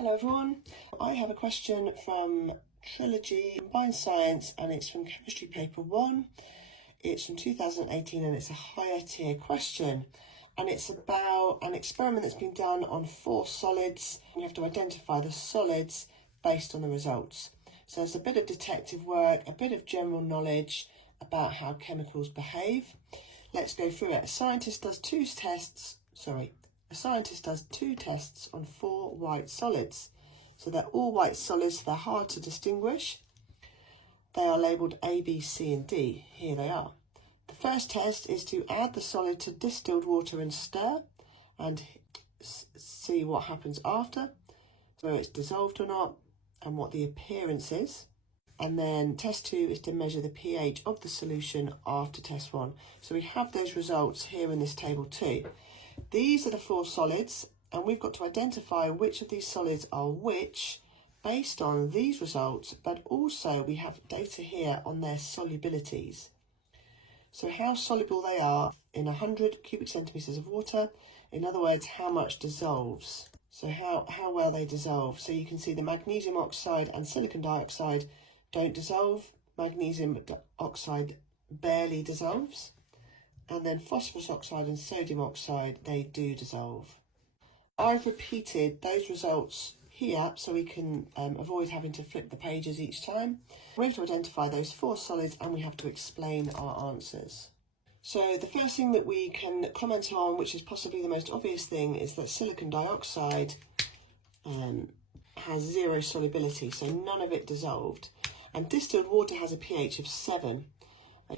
Hello everyone, I have a question from Trilogy Combined Science and it's from Chemistry Paper 1. It's from 2018 and it's a higher tier question and it's about an experiment that's been done on 4 solids. You have to identify the solids based on the results. So there's a bit of detective work, a bit of general knowledge about how chemicals behave. Let's go through it. A scientist does 2 tests on 4 white solids. So they're all white solids, so they're hard to distinguish. They are labelled A, B, C and D. Here they are. The first test is to add the solid to distilled water and stir and see what happens after, whether it's dissolved or not and what the appearance is. And then test 2 is to measure the pH of the solution after test 1. So we have those results here in this table too. These are the 4 solids and we've got to identify which of these solids are which based on these results, but also we have data here on their solubilities. So how soluble they are in 100 cubic centimetres of water, in other words, how much dissolves. So how well they dissolve. So you can see the magnesium oxide and silicon dioxide don't dissolve. Magnesium oxide barely dissolves. And then phosphorus oxide and sodium oxide, they do dissolve. I've repeated those results here so we can avoid having to flip the pages each time. We have to identify those 4 solids and we have to explain our answers. So the first thing that we can comment on, which is possibly the most obvious thing, is that silicon dioxide has 0 solubility, so none of it dissolved. And distilled water has a pH of 7.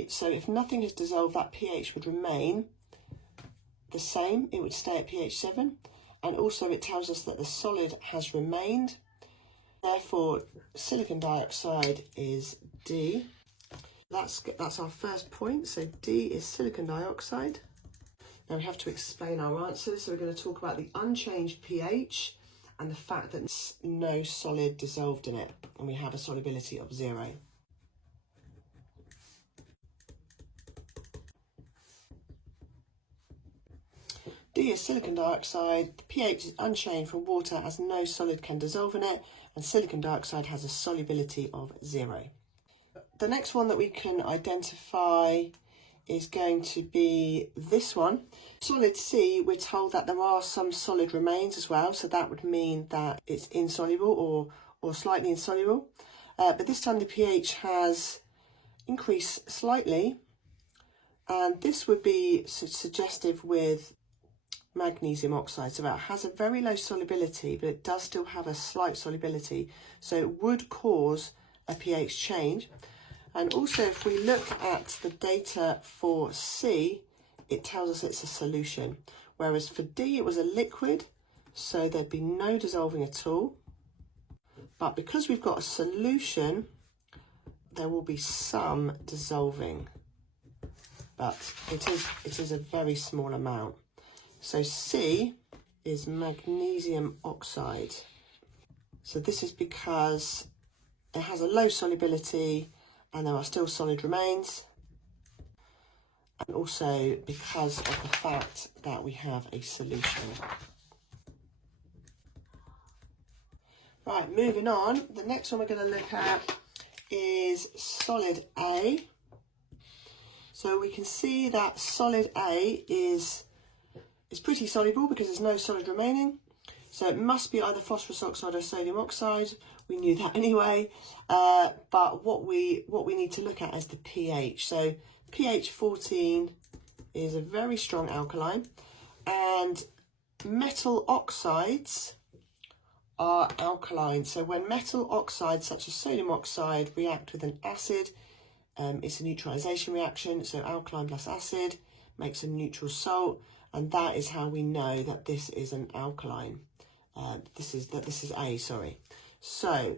So if nothing has dissolved, that pH would remain the same. It would stay at pH 7. And also it tells us that the solid has remained. Therefore, silicon dioxide is D. That's our first point. So D is silicon dioxide. Now we have to explain our answers. So we're going to talk about the unchanged pH and the fact that no solid dissolved in it. And we have a solubility of 0. D is silicon dioxide, the pH is unchanged from water as no solid can dissolve in it, and silicon dioxide has a solubility of 0. The next one that we can identify is going to be this one. Solid C, we're told that there are some solid remains as well, so that would mean that it's insoluble or slightly insoluble. But this time the pH has increased slightly, and this would be suggestive with magnesium oxide. So it has a very low solubility, but it does still have a slight solubility. So it would cause a pH change. And also if we look at the data for C, it tells us it's a solution. Whereas for D, it was a liquid, so there'd be no dissolving at all. But because we've got a solution, there will be some dissolving. But it is a very small amount. So C is magnesium oxide. So this is because it has a low solubility and there are still solid remains. And also because of the fact that we have a solution. Right, moving on. The next one we're going to look at is solid A. So we can see that solid A is pretty soluble because there's no solid remaining. So it must be either phosphorus oxide or sodium oxide. We knew that anyway. But what we need to look at is the pH. So pH 14 is a very strong alkaline. And metal oxides are alkaline. So when metal oxides such as sodium oxide react with an acid, it's a neutralization reaction. So alkaline plus acid makes a neutral salt. And that is how we know that this is an alkaline. This is A, sorry. So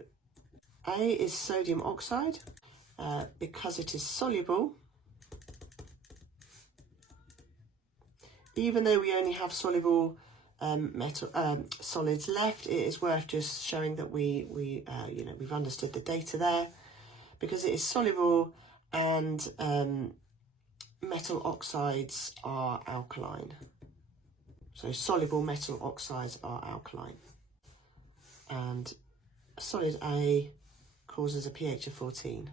A is sodium oxide because it is soluble. Even though we only have soluble solids left, it is worth just showing that we've understood the data there, because it is soluble and metal oxides are alkaline. So soluble metal oxides are alkaline. and solid A causes a pH of 14.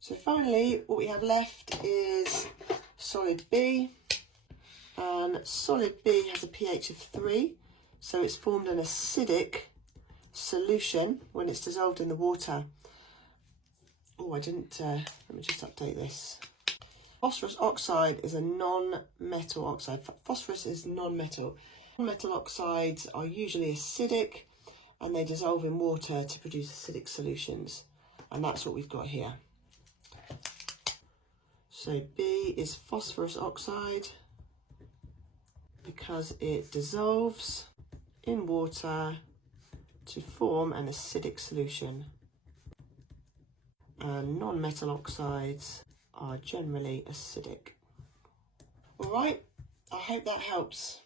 So finally, what we have left is solid B, and solid B has a pH of 3, so it's formed an acidic solution when it's dissolved in the water. Oh, I didn't, let me just update this. Phosphorus oxide is a non-metal oxide. Phosphorus is non-metal. Non-metal oxides are usually acidic and they dissolve in water to produce acidic solutions. And that's what we've got here. So B is phosphorus oxide because it dissolves in water to form an acidic solution. And non-metal oxides are generally acidic. All right, I hope that helps.